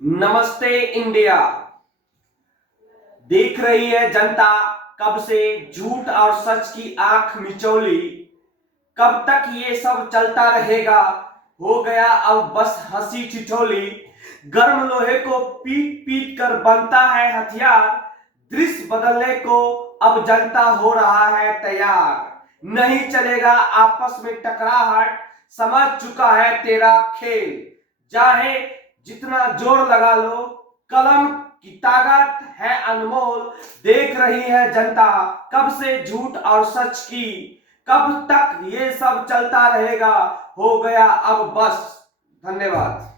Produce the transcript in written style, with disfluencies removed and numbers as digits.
नमस्ते इंडिया। देख रही है जनता कब से झूठ और सच की आंख मिचौली। कब तक ये सब चलता रहेगा, हो गया अब बस हंसी ठिठोली। गर्म लोहे को पीट पीट कर बनता है हथियार। दृश्य बदलने को अब जनता हो रहा है तैयार। नहीं चलेगा आपस में टकराहट, समझ चुका है तेरा खेल। चाहे जितना जोर लगा लो, कलम की ताकत है अनमोल। देख रही है जनता कब से झूठ और सच की। कब तक ये सब चलता रहेगा, हो गया अब बस। धन्यवाद।